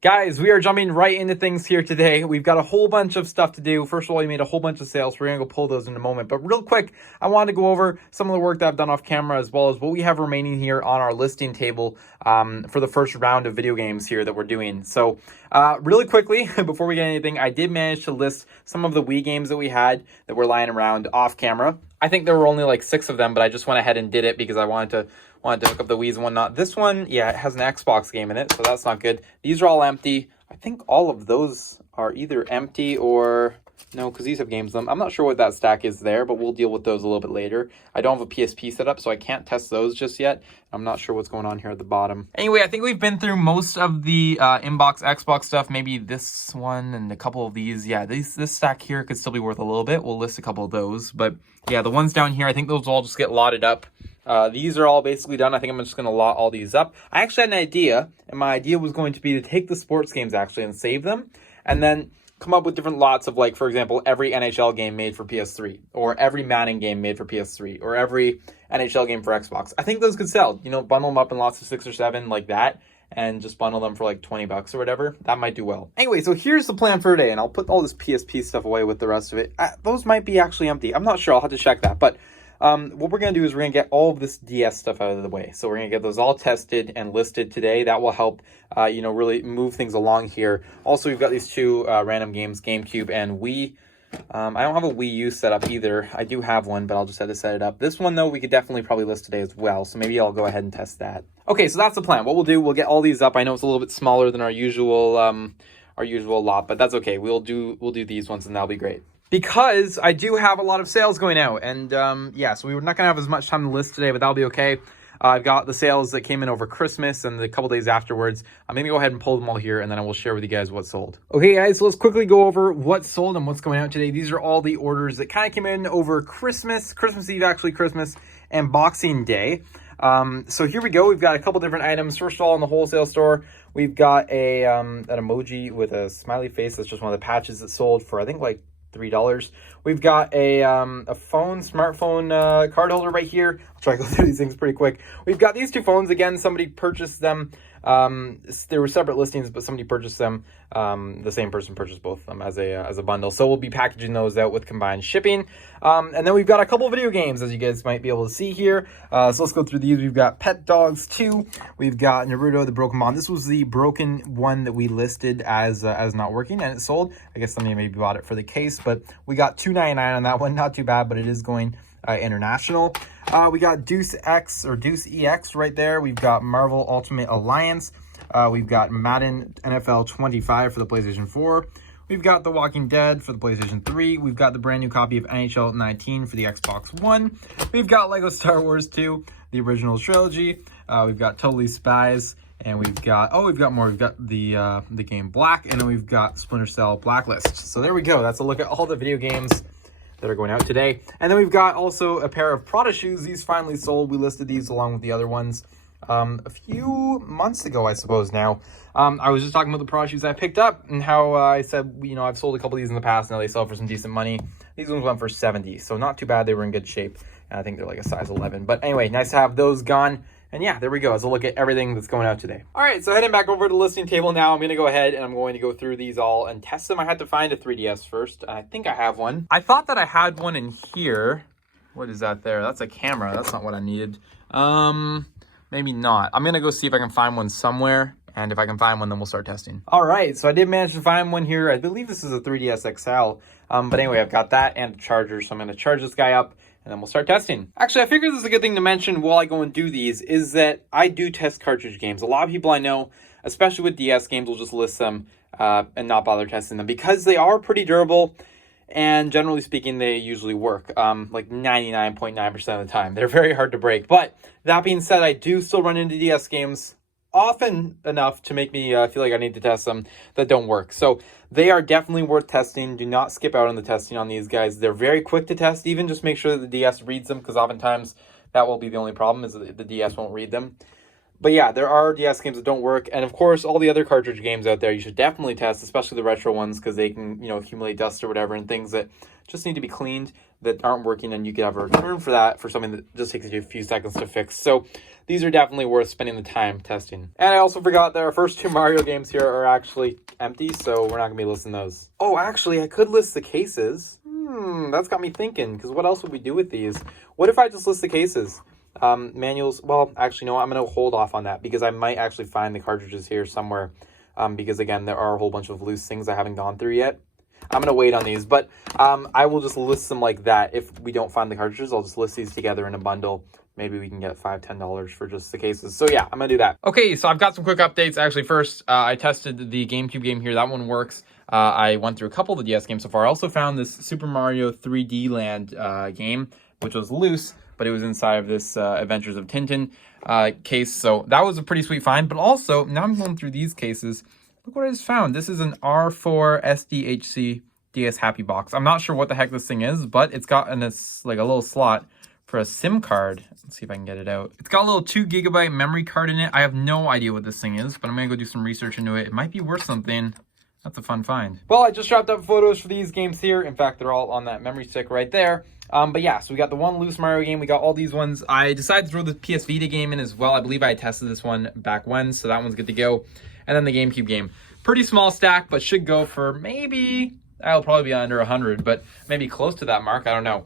Guys, we are jumping right into things here today. We've got a whole bunch of stuff to do. First of all, we made a whole bunch of sales. We're going to go pull those in a moment. But real quick, I wanted to go over some of the work that I've done off camera as well as what we have remaining here on our listing table for the first round of video games here that we're doing. So really quickly, before we get anything, I did manage to list some of the Wii games that we had that were lying around off camera. I think there were only like 6 of them, but I just went ahead and did it because I wanted to hook up the Wii's and whatnot. This one, yeah, it has an Xbox game in it, so that's not good. These are all empty. I think all of those are either empty or no, because these have games in them. I'm not sure what that stack is there, but we'll deal with those a little bit later. I don't have a PSP set up, so I can't test those just yet. I'm not sure what's going on here at the bottom. Anyway, I think we've been through most of the inbox Xbox stuff. Maybe this one and a couple of these. Yeah, this stack here could still be worth a little bit. We'll list a couple of those. But yeah, the ones down here, I think those all just get lotted up. These are all basically done. I think I'm just going to lot all these up. I actually had an idea, and my idea was going to be to take the sports games actually and save them, and then come up with different lots of, like, for example, every NHL game made for PS3, or every Madden game made for PS3, or every NHL game for Xbox. I think those could sell. You know, bundle them up in lots of 6 or 7 like that, and just bundle them for like $20 or whatever. That might do well. Anyway, so here's the plan for today, and I'll put all this PSP stuff away with the rest of it. Those might be actually empty. I'm not sure. I'll have to check that, but what we're going to do is we're going to get all of this DS stuff out of the way. So we're going to get those all tested and listed today. That will help, really move things along here. Also, we've got these 2 random games, GameCube and Wii. I don't have a Wii U set up either. I do have one, but I'll just have to set it up. This one, though, we could definitely probably list today as well. So maybe I'll go ahead and test that. Okay, so that's the plan. What we'll do, we'll get all these up. I know it's a little bit smaller than our usual lot, but that's okay. We'll do these ones, and that'll be great. Because I do have a lot of sales going out, and yeah, so we're not going to have as much time to list today, but that'll be okay. I've got the sales that came in over Christmas and the couple days afterwards. I'm going to go ahead and pull them all here, and then I will share with you guys what sold. Okay, guys, so let's quickly go over what sold and what's going out today. These are all the orders that kind of came in over Christmas Eve, actually, Christmas, and Boxing Day. So here we go. We've got a couple different items. First of all, in the wholesale store, we've got an emoji with a smiley face. That's just one of the patches that sold for, I think, like $3. We've got a smartphone card holder right here. I'll try to go through these things pretty quick. We've got these 2 phones. Again, somebody purchased them. There were separate listings, but somebody purchased them. The same person purchased both of them as a bundle. So we'll be packaging those out with combined shipping. And then we've got a couple of video games, as you guys might be able to see here. So let's go through these. We've got Pet Dogs 2. We've got Naruto, the Broken Mom. This was the broken one that we listed as not working, and it sold. I guess somebody maybe bought it for the case, but we got $2.99 on that one. Not too bad, but it is going international. We got Deuce X or Deuce EX right there. We've got Marvel Ultimate Alliance. We've got Madden NFL 25 for the PlayStation 4. We've got The Walking Dead for the PlayStation 3. We've got the brand new copy of NHL 19 for the Xbox One. We've got Lego Star Wars 2, the original trilogy. We've got Totally Spies. And we've got more. We've got the game Black, and then we've got Splinter Cell Blacklist. So there we go. That's a look at all the video games that are going out today. And then we've got also a pair of Prada shoes. These finally sold. We listed these along with the other ones a few months ago, I suppose now. I was just talking about the Prada shoes I picked up and how I said, I've sold a couple of these in the past. Now they sell for some decent money. These ones went for $70, so not too bad. They were in good shape. And I think they're like a size 11. But anyway, nice to have those gone. And yeah, there we go. As a look at everything that's going out today. All right, so heading back over to the listing table now. I'm going to go ahead and I'm going to go through these all and test them. I had to find a 3DS first. I think I have one. I thought that I had one in here. What is that there? That's a camera. That's not what I needed. Maybe not. I'm going to go see if I can find one somewhere. And if I can find one, then we'll start testing. All right, so I did manage to find one here. I believe this is a 3DS XL. But anyway, I've got that and the charger. So I'm going to charge this guy up, and then we'll start testing. Actually, I figured this is a good thing to mention while I go and do these, is that I do test cartridge games. A lot of people I know, especially with DS games, will just list them and not bother testing them because they are pretty durable, and generally speaking, they usually work, like 99.9% of the time. They're very hard to break. But that being said, I do still run into DS games often enough to make me feel like I need to test them that don't work. So they are definitely worth testing. Do not skip out on the testing on these guys. They're very quick to test. Even just make sure that the DS reads them, because oftentimes that will be the only problem, is that the DS won't read them. But yeah, there are DS games that don't work. And of course, all the other cartridge games out there, you should definitely test, especially the retro ones, because they can, accumulate dust or whatever and things that just need to be cleaned. that aren't working, and you could have a return for that for something that just takes you a few seconds to fix. So these are definitely worth spending the time testing. And I also forgot that our first 2 Mario games here are actually empty, so we're not gonna be listing those. Oh, actually, I could list the cases. That's got me thinking, because what else would we do with these? What if I just list the cases? Manuals, well, actually, no, I'm gonna hold off on that, because I might actually find the cartridges here somewhere, because again, there are a whole bunch of loose things I haven't gone through yet. I'm going to wait on these, but I will just list them like that. If we don't find the cartridges, I'll just list these together in a bundle. Maybe we can get $5, $10 for just the cases. So yeah, I'm going to do that. Okay, so I've got some quick updates. Actually, first, I tested the GameCube game here. That one works. I went through a couple of the DS games so far. I also found this Super Mario 3D Land game, which was loose, but it was inside of this Adventures of Tintin case. So that was a pretty sweet find. But also, now I'm going through these cases. Look what I just found. This is an R4 SDHC DS Happy Box. I'm not sure what the heck this thing is, but it's got like a little slot for a SIM card. Let's see if I can get it out. It's got a little 2 GB memory card in it. I have no idea what this thing is, but I'm gonna go do some research into it. It might be worth something. That's a fun find. Well, I just dropped up photos for these games here. In fact, they're all on that memory stick right there. But yeah, so we got the one loose Mario game. We got all these ones. I decided to throw the PS Vita game in as well. I believe I tested this one back when, so that one's good to go. And then the GameCube game. Pretty small stack, but should go for maybe, that'll probably be under 100, but maybe close to that mark. I don't know.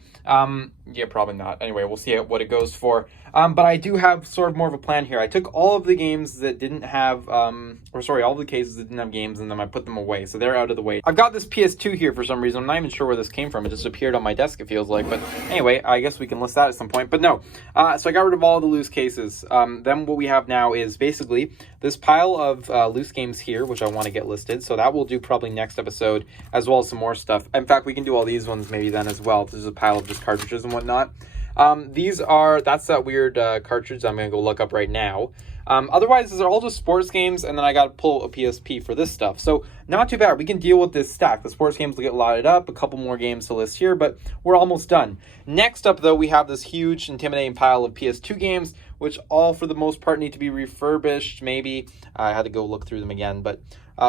Yeah, probably not. Anyway, we'll see what it goes for. But I do have sort of more of a plan here. I took all of the games that didn't have, all the cases that didn't have games in them. I put them away, so they're out of the way. I've got this PS2 here for some reason. I'm not even sure where this came from. It just appeared on my desk, it feels like. But anyway, I guess we can list that at some point. But no, so I got rid of all the loose cases. Then what we have now is basically this pile of loose games here, which I want to get listed. So that we'll do probably next episode, as well as some more stuff. In fact, we can do all these ones maybe then as well. There's a pile of just cartridges and whatnot. That's that weird cartridge I'm going to go look up right now. Otherwise, these are all just sports games, and then I got to pull a PSP for this stuff. So not too bad. We can deal with this stack. The sports games will get lotted up, a couple more games to list here, but we're almost done. Next up, though, we have this huge, intimidating pile of PS2 games, which all, for the most part, need to be refurbished, maybe. I had to go look through them again, but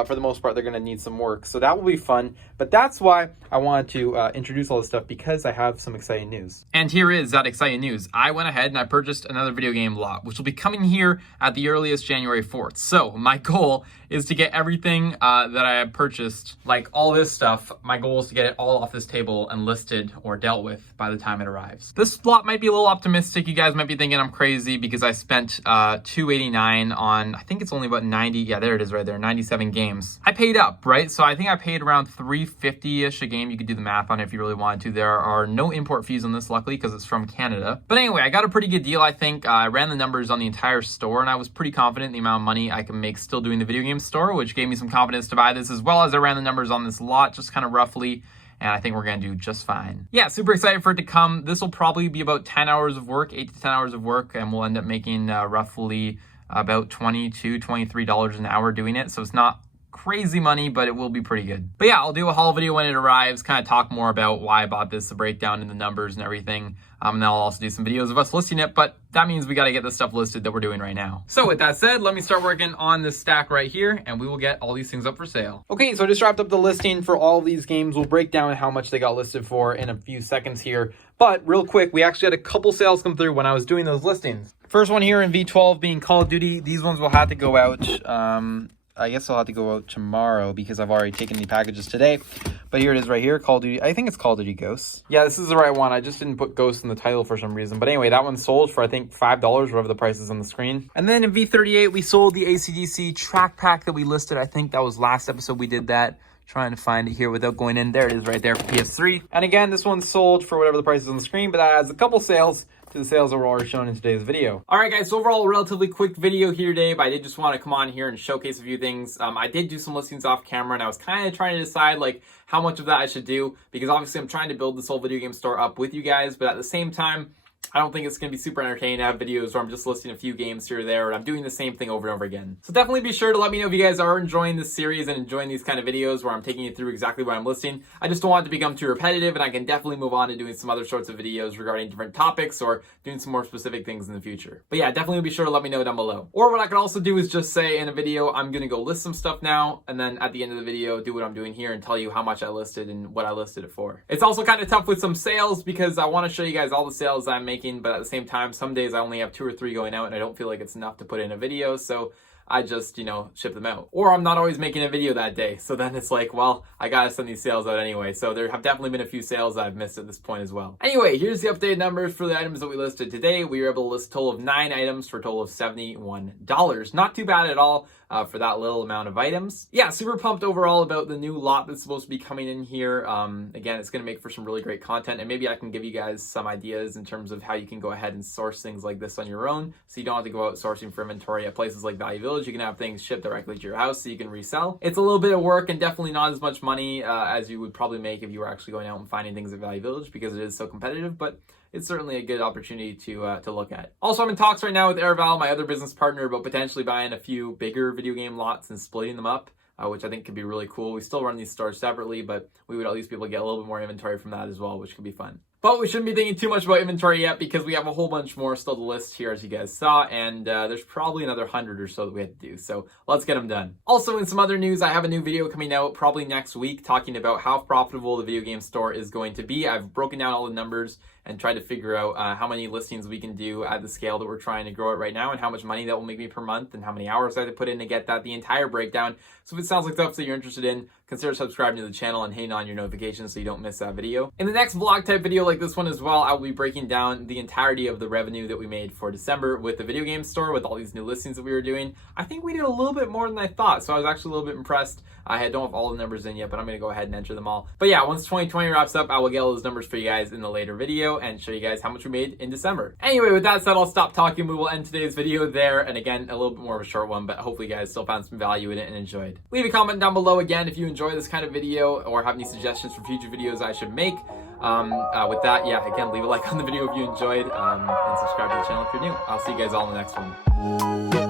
for the most part, they're going to need some work. So that will be fun. But that's why I wanted to introduce all this stuff, because I have some exciting news. And here is that exciting news. I went ahead and I purchased another video game lot, which will be coming here at the earliest January 4th. So my goal is to get everything that I have purchased, like all this stuff. My goal is to get it all off this table and listed or dealt with by the time it arrives. This lot might be a little optimistic. You guys might be thinking I'm crazy because I spent $289 on, I think it's only about 90. Yeah, there it is right there, 97 games. I paid up, right? So I think I paid around $350-ish a game. You could do the math on it if you really wanted to. There are no import fees on this, luckily, because it's from Canada. But anyway, I got a pretty good deal, I think. I ran the numbers on the entire store, and I was pretty confident in the amount of money I can make still doing the video game store, which gave me some confidence to buy this, as well as I ran the numbers on this lot, just kind of roughly, and I think we're going to do just fine. Yeah, super excited for it to come. This will probably be about 10 hours of work, 8 to 10 hours of work, and we'll end up making roughly about $22, $23 an hour doing it. So it's not crazy money, but it will be pretty good. But yeah, I'll do a haul video when it arrives, kind of talk more about why I bought this, the breakdown and the numbers and everything. And then I'll also do some videos of us listing it, but that means we got to get the stuff listed that we're doing right now. So with that said, let me start working on this stack right here, and we will get all these things up for sale. Okay, so I just wrapped up the listing for all of these games. We'll break down how much they got listed for in a few seconds here. But real quick, we actually had a couple sales come through when I was doing those listings. First one here in V12 being Call of Duty. These ones will have to go out. I guess I'll have to go out tomorrow because I've already taken the packages today. But here it is right here, Call of Duty. I think it's Call of Duty Ghosts. Yeah, this is the right one. I just didn't put Ghosts in the title for some reason. But anyway, that one sold for, I think, $5, whatever the price is on the screen. And then in V38, we sold the AC/DC track pack that we listed. I think that was last episode we did that. Trying to find it here without going in. There it is right there for PS3. And again, this one's sold for whatever the price is on the screen, but that has a couple sales to the sales that were already shown in today's video. All right, guys, so overall, a relatively quick video here today, but I did just want to come on here and showcase a few things. I did do some listings off camera, and I was kind of trying to decide like how much of that I should do, because obviously I'm trying to build this whole video game store up with you guys, but at the same time, I don't think it's going to be super entertaining to have videos where I'm just listing a few games here or there, and I'm doing the same thing over and over again. So definitely be sure to let me know if you guys are enjoying this series and enjoying these kind of videos where I'm taking you through exactly what I'm listing. I just don't want it to become too repetitive, and I can definitely move on to doing some other sorts of videos regarding different topics or doing some more specific things in the future. But yeah, definitely be sure to let me know down below. Or what I could also do is just say in a video, I'm going to go list some stuff now, and then at the end of the video, do what I'm doing here and tell you how much I listed and what I listed it for. It's also kind of tough with some sales because I want to show you guys all the sales I'm making, but at the same time, some days I only have 2 or 3 going out and I don't feel like it's enough to put in a video, so I just, ship them out. Or I'm not always making a video that day, so then it's like, well, I gotta send these sales out anyway. So there have definitely been a few sales that I've missed at this point as well. Anyway, here's the updated numbers for the items that we listed today. We were able to list a total of 9 items for a total of $71. Not too bad at all for that little amount of items. Yeah, super pumped overall about the new lot that's supposed to be coming in here. Again, it's gonna make for some really great content, and maybe I can give you guys some ideas in terms of how you can go ahead and source things like this on your own, so you don't have to go out sourcing for inventory at places like Value Village. You can have things shipped directly to your house so you can resell. It's a little bit of work and definitely not as much money as you would probably make if you were actually going out and finding things at Value Village, because it is so competitive, but it's certainly a good opportunity to look at. Also, I'm in talks right now with Airval, my other business partner, about potentially buying a few bigger video game lots and splitting them up, which I think could be really cool. We still run these stores separately, but we would at least be able to get a little bit more inventory from that as well, which could be fun. But we shouldn't be thinking too much about inventory yet because we have a whole bunch more still to list here, as you guys saw, and there's probably another 100 or so that we have to do, so let's get them done. Also, in some other news, I have a new video coming out probably next week talking about how profitable the video game store is going to be. I've broken down all the numbers and tried to figure out how many listings we can do at the scale that we're trying to grow it right now, and how much money that will make me per month, and how many hours I have to put in to get that, the entire breakdown. So if it sounds like stuff that you're interested in, consider subscribing to the channel and hitting on your notifications so you don't miss that video. In the next vlog type video like this one as well, I will be breaking down the entirety of the revenue that we made for December with the video game store, with all these new listings that we were doing. I think we did a little bit more than I thought, so I was actually a little bit impressed. I don't have all the numbers in yet, but I'm going to go ahead and enter them all. But yeah, once 2020 wraps up, I will get all those numbers for you guys in the later video and show you guys how much we made in December. Anyway, with that said, I'll stop talking. We will end today's video there. And again, a little bit more of a short one, but hopefully you guys still found some value in it and enjoyed. Leave a comment down below again if you enjoy this kind of video or have any suggestions for future videos I should make. With that, yeah, again, leave a like on the video if you enjoyed, and subscribe to the channel if you're new. I'll see you guys all in the next one.